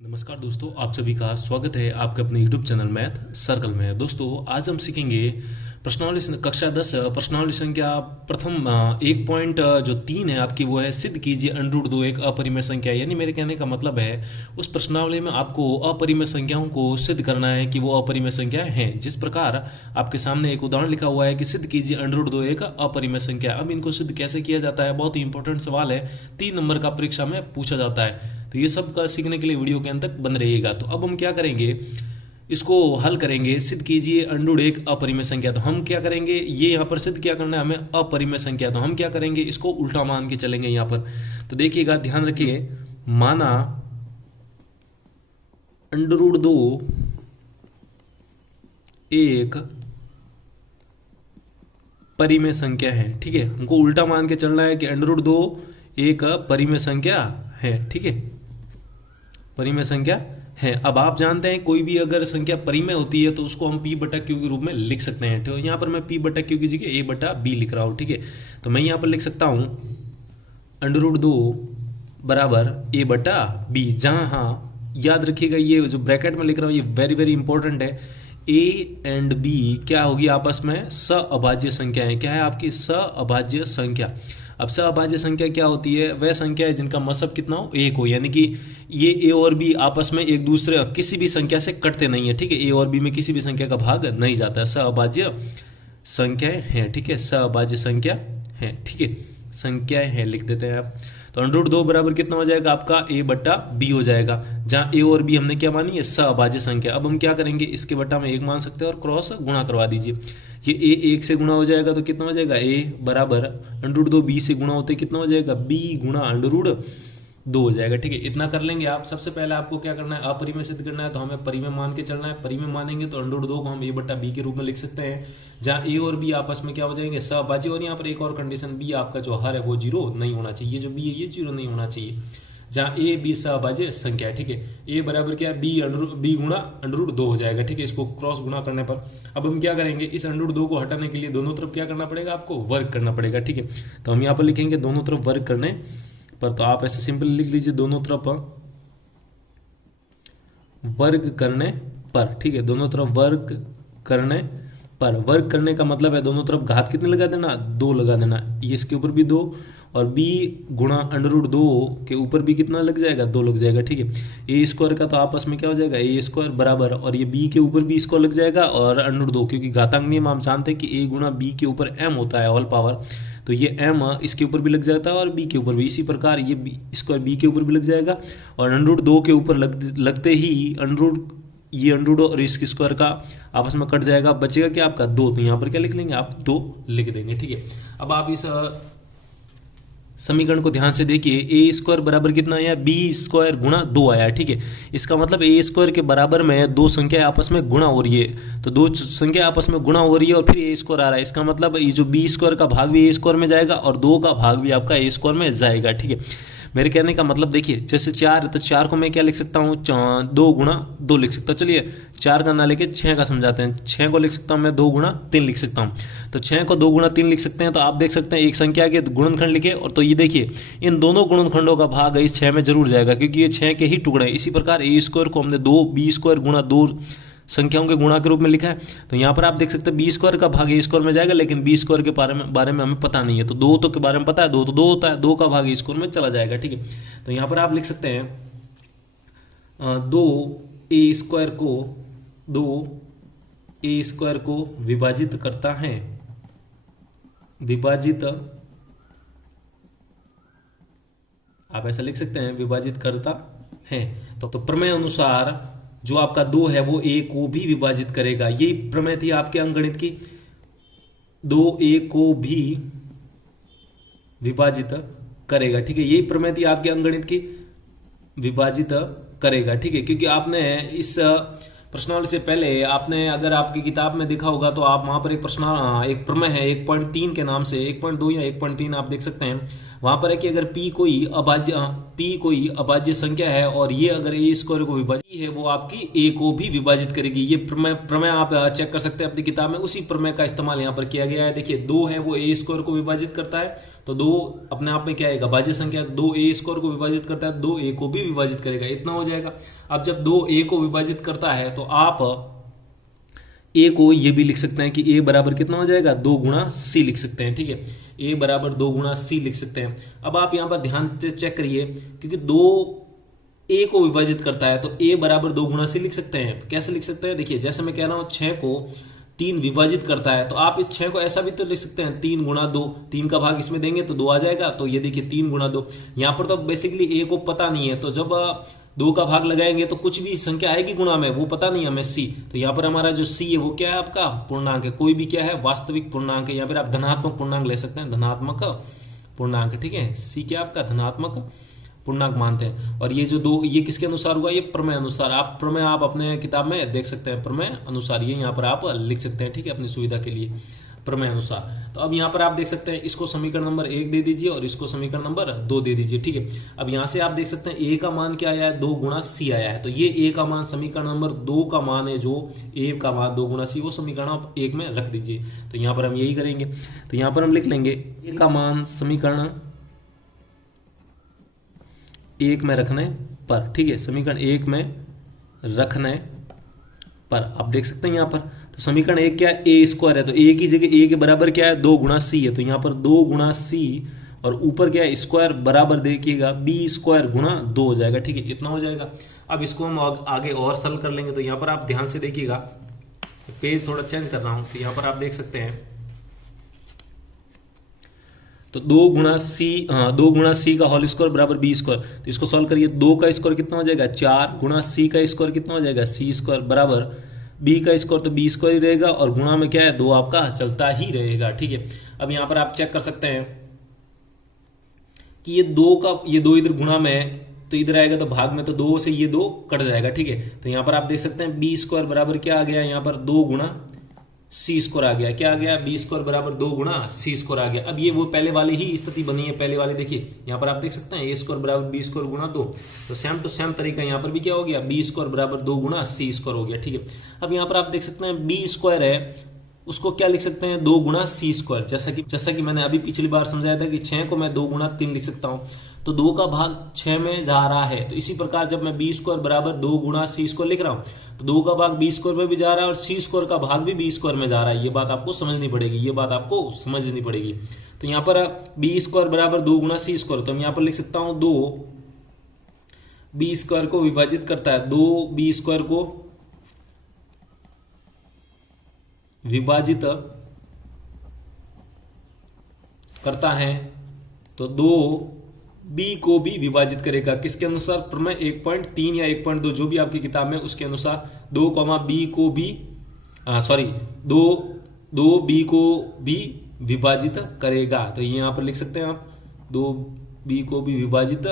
नमस्कार दोस्तों, आप सभी का स्वागत है आपके अपने YouTube चैनल मैथ सर्कल में। दोस्तों आज हम सीखेंगे प्रश्नावली कक्षा 10 प्रश्नावली संख्या प्रथम 1.3 है आपकी, वो है सिद्ध कीजिए √2 एक अपरिमेय संख्या। यानी मेरे कहने का मतलब है उस प्रश्नावली में आपको अपरिमेय संख्याओं को सिद्ध करना है कि वो अपरिमेय संख्या हैं। जिस प्रकार आपके सामने एक उदाहरण लिखा हुआ है कि सिद्ध कीजिए √2 एक अपरिमेय संख्या। अब इनको सिद्ध कैसे किया जाता है, बहुत ही इंपॉर्टेंट सवाल है, 3 नंबर का परीक्षा में पूछा जाता है। तो ये सब का सीखने के लिए वीडियो के अंत तक बन रहिएगा। तो अब हम क्या करेंगे, इसको हल करेंगे। सिद्ध कीजिए √2 एक अपरिमेय संख्या। तो हम क्या करेंगे, ये यहाँ पर सिद्ध क्या करना है हमें, अपरिमेय संख्या। तो हम क्या करेंगे, इसको उल्टा मान के चलेंगे यहाँ पर। तो देखिएगा, ध्यान रखिए, माना √2 एक परिमेय संख्या है। ठीक है, हमको उल्टा मान के चलना है कि √2 एक परिमेय संख्या है। ठीक है, परिमेय संख्या है। अब आप जानते हैं कोई भी अगर संख्या परिमेय होती है तो उसको हम P/Q के रूप में लिख सकते हैं। तो यहाँ पर मैं P/Q की जगह A/B लिख रहा हूँ। ठीक है, तो मैं यहाँ पर लिख सकता हूँ √2 बराबर A/B, जहाँ हाँ याद रखिएगा ये जो ब्रैकेट में लिख रहा हूँ ये वेरी वेरी इंपॉर्टेंट है। A एंड B क्या होगी, आपस में सअभाज्य संख्या है। क्या है आपकी, सअभाज्य संख्या। अब सअभाज्य संख्या क्या होती है, वह संख्या है जिनका मतलब कितना हो, एक हो। यानी कि ये A और B आपस में एक दूसरे किसी भी संख्या से कटते नहीं है। ठीक है, A और B में किसी भी संख्या का भाग नहीं जाता है, सअभाज्य संख्याएं हैं। ठीक है, सअभाज्य संख्या है। ठीक है, संख्याएं हैं लिख देते हैं आप। तो √2 बराबर कितना हो जाएगा आपका, A/B हो जाएगा, जहाँ A और B हमने क्या मानी है, सअभाज्य संख्या। अब हम क्या करेंगे, इसके बट्टा में 1 मान सकते हैं और क्रॉस गुणा करवा दीजिए। ये A 1 से गुणा हो जाएगा तो कितना हो जाएगा, A बराबर √2 B से गुणा होते कितना हो जाएगा, B गुणा √2 हो जाएगा। ठीक है, इतना कर लेंगे आप। सबसे पहले आपको क्या करना है, अपरिमेय सिद्ध करना है, तो हमें परिमेय मान के चलना है। परिमेय मानेंगे तो √2 को हम A/B के रूप में लिख सकते हैं, जहाँ A और B आपस में क्या हो जाएंगे, सहभाज्य। और यहाँ पर एक और कंडीशन, B आपका जो हर है वो 0 नहीं होना चाहिए, ये जो B है ये 0 नहीं होना चाहिए, जहाँ A B सहभाज्य संख्या है। ठीक है, A बराबर क्या है, B गुणा √2 हो जाएगा। ठीक है, इसको क्रॉस गुणा करने पर अब हम क्या करेंगे, इस √2 को हटाने के लिए दोनों तरफ क्या करना पड़ेगा, आपको वर्ग करना पड़ेगा। ठीक है, तो हम यहाँ पर लिखेंगे दोनों तरफ वर्ग करने पर। तो आप ऐसे सिंपल लिख लीजिए, दोनों तरफ वर्ग करने पर। ठीक है, दोनों तरफ वर्ग करने पर। वर्ग करने का मतलब है दोनों तरफ घात कितनी लगा देना, 2 लगा देना। ये इसके ऊपर भी 2 और B गुणा √2 के ऊपर भी कितना लग जाएगा, 2 लग जाएगा। ठीक है, A² का तो आपस में क्या हो जाएगा, A² बराबर, और ये B के ऊपर भी इसको लग जाएगा और √2, क्योंकि घातांक नियम हम जानते हैं कि A गुणा B के ऊपर M होता है, होल पावर। तो ये M इसके ऊपर भी लग जाता है और B के ऊपर भी। इसी प्रकार ये B² B के ऊपर भी लग जाएगा और √2 के ऊपर लगते ही ये √2 और इसके स्क्वायर का आपस में कट जाएगा। बचेगा क्या आपका, 2। तो यहाँ पर क्या लिख लेंगे आप, 2 लिख देंगे। ठीक है, अब आप इस समीकरण को ध्यान से देखिए। A² बराबर कितना आया, B² गुणा 2 आया। ठीक है, इसका मतलब A² के बराबर में 2 संख्या आपस में गुणा हो रही है। तो 2 संख्या आपस में गुणा हो रही है और फिर A² आ रहा है। इसका मतलब ये जो B² का भाग भी A² में जाएगा और 2 का भाग भी आपका A² में जाएगा। ठीक है, मेरे कहने का मतलब देखिए, जैसे 4 है तो 4 को मैं क्या लिख सकता हूँ, 2 गुणा 2 लिख सकता हूँ। चलिए 4 का ना लेके 6 का समझाते हैं। 6 को लिख सकता हूँ मैं 2 गुणा 3 लिख सकता हूँ। तो 6 को 2 गुणा 3 लिख सकते हैं। तो आप देख सकते हैं एक संख्या के गुणनखंड लिखे, और तो ये देखिए इन दोनों गुणनखंडों का भाग इस 6 में जरूर जाएगा, क्योंकि ये 6 के ही टुकड़े हैं। इसी प्रकार A² को हमने 2 B² गुणा 2 संख्याओं के गुणा के रूप में लिखा है। तो यहाँ पर आप देख सकते हैं B² का भाग A² में जाएगा, लेकिन B² के बारे में हमें पता नहीं है। तो 2 तो के बारे में पता है, 2 तो 2 होता है, 2 का भाग A² में चला जाएगा। ठीक है, तो यहाँ पर आप लिख सकते हैं 2A² को विभाजित करता है, विभाजित, आप ऐसा लिख सकते हैं, विभाजित करता है। तो प्रमेय अनुसार जो आपका 2 है वो A को भी विभाजित करेगा। यही प्रमेय थी आपके अंकगणित की, 2A को भी विभाजित करेगा। ठीक है, यही प्रमेय थी आपके अंकगणित की, विभाजित करेगा। ठीक है, क्योंकि आपने इस प्रश्नावली से पहले आपने अगर आपकी किताब में देखा होगा तो आप वहां पर एक प्रमेय है 1.3 के नाम से, 1.2 या 1.3 आप देख सकते हैं। वहां पर है कि अगर p कोई अभाज्य संख्या है और ये अगर a स्क्वायर को विभाजित है, वो आपकी a को भी विभाजित करेगी। ये प्रमेय आप चेक कर सकते हैं अपनी किताब में, उसी प्रमेय का इस्तेमाल यहाँ पर किया गया है। देखिए 2 है वो a स्क्वायर को विभाजित करता है, तो 2 अपने आप में क्या है, अभाज्य संख्या, 2 a स्क्वायर को विभाजित करता है, 2 a को भी विभाजित करेगा, इतना हो जाएगा। अब जब 2 a को विभाजित करता है तो आप a को ये भी लिख सकते हैं कि a बराबर कितना हो जाएगा, 2 गुणा c लिख सकते हैं, ठीक है, a बराबर 2 गुणा c लिख सकते हैं। अब आप यहाँ पर ध्यान से चेक करिए, क्योंकि 2 a को विभाजित करता है तो a बराबर 2 गुणा c लिख सकते हैं। कैसे लिख सकते हैं, देखिए जैसे मैं कह रहा हूँ 6 को 3 विभाजित करता है, तो आप इस 6 को ऐसा भी तो लिख सकते हैं 3 गुणा 2, 3 का भाग इसमें देंगे तो 2 आ जाएगा, तो ये देखिए 3 गुणा 2। यहाँ पर तो बेसिकली a को पता नहीं है, तो जब 2 का भाग लगाएंगे तो कुछ भी संख्या आएगी गुणा में, वो पता नहीं हमें c, तो यहाँ पर हमारा जो c है वो क्या है, आपका पूर्णांक है, कोई भी क्या है, वास्तविक पूर्णांक है। यहाँ पर आप धनात्मक पूर्णांक ले सकते हैं, धनात्मक पूर्णांक, ठीक है, c क्या आपका धनात्मक पूर्णांक मानते हैं। और ये जो 2, ये किसके अनुसार हुआ, ये प्रमेय अनुसार। आप प्रमेय आप अपने किताब में देख सकते हैं, प्रमेय अनुसार, ये यहाँ पर आप लिख सकते हैं, ठीक है, अपनी सुविधा के लिए, प्रमेय अनुसार। तो अब यहाँ पर आप देख सकते हैं, इसको समीकरण नंबर 1 दे दीजिए और इसको समीकरण नंबर 2 दे दीजिए, ठीक है। अब यहाँ से आप देख सकते हैं a का मान क्या आया है, 2 गुणा c आया है, तो ये a का मान समीकरण नंबर 2 का मान है, जो a का मान 2 गुणा c, वो समीकरण आप 1 में रख दीजिए। तो यहाँ पर हम यही करेंगे, तो यहाँ पर हम लिख लेंगे a का मान समीकरण 1 में रखने पर, ठीक है, समीकरण 1 में रखने पर आप देख सकते हैं यहाँ पर, तो समीकरण 1 क्या है, a स्क्वायर है, तो a की जगह a के बराबर क्या है, 2 गुणा c है, तो यहाँ पर 2 गुणा c और ऊपर क्या है स्क्वायर बराबर देखिएगा b स्क्वायर गुणा 2 हो जाएगा, ठीक है, इतना हो जाएगा। अब इसको हम आगे और सरल कर लेंगे, तो यहाँ पर आप ध्यान से देखिएगा, पेज थोड़ा चेंज कर रहा हूँ, तो यहाँ पर आप देख सकते हैं, तो 2 गुणा c का होल स्क्वायर बराबर b स्क्वायर, तो इसको सॉल्व करिए, 2 का स्क्वायर कितना हो जाएगा 4 गुणा c का स्क्वायर कितना हो जाएगा c स्क्वायर बराबर b का स्क्वायर, तो b स्क्वायर ही रहेगा और गुणा में क्या है 2 आपका चलता ही रहेगा, ठीक है। अब यहाँ पर आप चेक कर सकते हैं कि ये 2 इधर गुणा में, तो इधर आएगा तो भाग में, तो 2 से ये 2 कट जाएगा, ठीक है। तो यहाँ पर आप देख सकते हैं b स्क्वायर बराबर क्या आ गया, यहाँ पर 2 गुणा c स्क्वायर आ गया, क्या आ गया, b स्क्वायर बराबर 2 गुणा c स्क्वायर आ गया। अब ये वो पहले वाली ही स्थिति बनी है, पहले वाली देखिए यहाँ पर आप देख सकते हैं a स्क्वायर बराबर b स्क्वायर गुणा 2, तो सेम टू सेम तरीका यहाँ पर भी क्या हो गया, b स्क्वायर बराबर 2 गुणा c स्क्वायर हो गया, ठीक है। अब यहाँ पर आप देख सकते हैं b स्क्वायर है, उसको क्या लिख सकते हैं 2 गुणा c स्क्वायर, जैसा कि मैंने अभी पिछली बार समझाया था कि 6 को मैं 2 गुणा 3 लिख सकता हूँ, तो 2 का भाग 6 में जा रहा है, तो इसी प्रकार जब मैं b स्क्वायर बराबर 2 गुणा c स्क्वायर लिख रहा हूँ, तो 2 का भाग b स्क्वायर में भी जा रहा है और c स्क्वायर का भाग भी b स्क्वायर में जा रहा है। ये बात आपको समझनी पड़ेगी, तो यहाँ पर b स्क्वायर बराबर 2 गुणा c स्क्वायर, तो मैं यहाँ पर लिख सकता हूँ 2 b स्क्वायर को विभाजित करता है, 2 b स्क्वायर को विभाजित करता है, तो 2 b को भी विभाजित करेगा, किसके अनुसार, प्रमेय 1.3 या 1.2 जो भी आपकी किताब में, उसके अनुसार 2 b को भी 2 b को भी विभाजित करेगा। तो ये यहाँ पर लिख सकते हैं आप, 2 b को भी विभाजित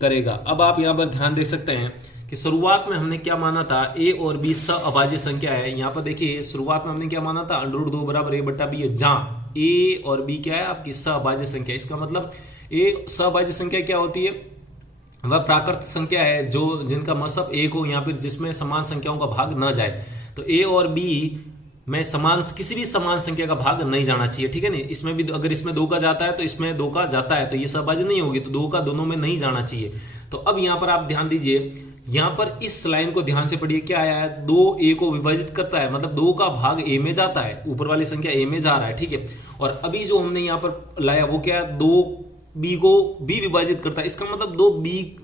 करेगा। अब आप यहाँ पर ध्यान देख सकते हैं कि शुरुआत में हमने क्या माना था, a और b अभाज्य संख्या है। यहाँ पर देखिए शुरुआत में हमने क्या माना था, √2 बराबर a बट्टा b है, जहाँ a और b क्या है आपकी अभाज्य संख्या। इसका मतलब a अभाज्य संख्या क्या होती है, वह प्राकृत संख्या है जो जिनका मतलब एक हो, यहाँ पर जिसमें समान संख्याओं का भाग न जाए। तो a और b में किसी भी समान संख्या का भाग नहीं जाना चाहिए, ठीक है नहीं। इसमें भी अगर इसमें 2 का जाता है तो इसमें 2 का जाता है, तो ये सहभाज्य नहीं होगी, तो 2 का दोनों में नहीं जाना चाहिए। तो अब यहाँ पर आप ध्यान दीजिए, यहाँ पर इस लाइन को ध्यान से पढ़िए, क्या आया है, 2 a को विभाजित करता है, मतलब 2 का भाग a में जाता है, ऊपर वाली संख्या a में जा रहा है, ठीक है। और अभी जो हमने यहाँ पर लाया वो क्या है, 2 b को b विभाजित करता है, इसका मतलब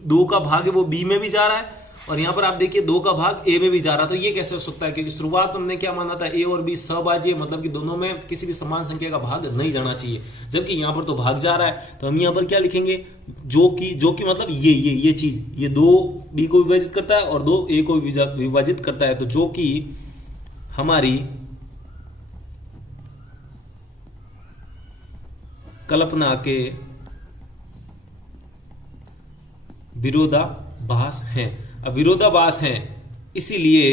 2 का भाग है वो b में भी जा रहा है, और यहाँ पर आप देखिए 2 का भाग a में भी जा रहा है। तो ये कैसे हो सकता है, क्योंकि शुरुआत हमने क्या माना था, a और b सहभाज्य, मतलब कि दोनों में किसी भी समान संख्या का भाग नहीं जाना चाहिए, जबकि यहाँ पर तो भाग जा रहा है। तो हम यहाँ पर क्या लिखेंगे, जो कि मतलब ये चीज, ये 2 b को विभाजित करता है और 2 a को विभाजित करता है, तो जो कि हमारी कल्पना के विरोधाभास है। अब विरोधाभास है, इसीलिए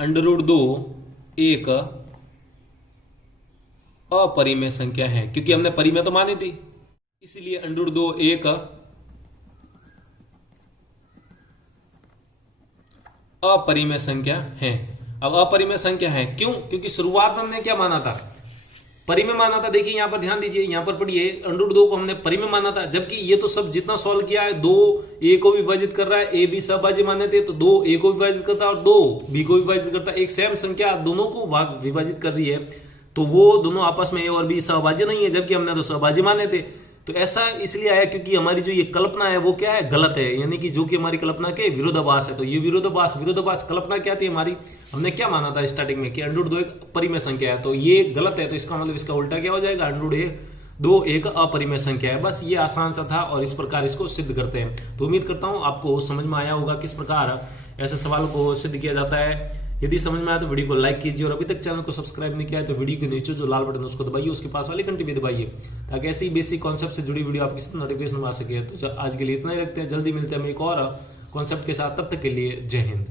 √2 एक अपरिमेय संख्या है, क्योंकि हमने परिमेय तो मानी थी, इसलिए अंडर 2 एक अपरिमेय संख्या है। अब अपरिमेय संख्या है क्यों? क्योंकि शुरुआत में हमने क्या माना था? परिमेय माना था। देखिए यहां पर ध्यान दीजिए, यहां पर पढ़िए, अंडर 2 को हमने परिमेय माना था, जबकि ये तो सब जितना सॉल्व किया है 2 ए को विभाजित कर रहा है, ए बी सहभाज्य माने थे तो 2 ए को विभाजित करता है और 2 बी को विभाजित करता है। एक सेम संख्या दोनों को विभाजित कर रही है तो वो दोनों आपस में ए और बी सहभाज्य नहीं है, जबकि हमने तो सहभाज्य माने थे। तो ऐसा इसलिए आया क्योंकि हमारी जो ये कल्पना है वो क्या है? गलत है, यानी कि जो कि हमारी कल्पना के विरोधाभास है। तो ये विरोधाभास कल्पना क्या थी हमारी? हमने क्या माना था स्टार्टिंग में कि अंडर 2 एक परिमेय संख्या है, तो ये गलत है। तो इसका मतलब इसका उल्टा क्या हो जाएगा? अंडर 2 एक अपरिमेय संख्या है। बस ये आसान सा था और इस प्रकार इसको सिद्ध करते हैं। तो उम्मीद करता हूं आपको समझ में आया होगा किस प्रकार ऐसे सवाल को सिद्ध किया जाता है। यदि समझ में आया तो वीडियो को लाइक कीजिए और अभी तक चैनल को सब्सक्राइब नहीं किया है तो वीडियो के नीचे जो लाल बटन है उसको दबाइए, उसके पास वाली घंटी भी दबाइए ताकि ऐसी बेसिक कॉन्सेप्ट से जुड़ी वीडियो आपके साथ नोटिफिकेशन में आ सके। तो आज के लिए इतना ही रखते हैं, जल्दी मिलते हैं हम एक और कॉन्सेप्ट के साथ। तब तक के लिए जय हिंद।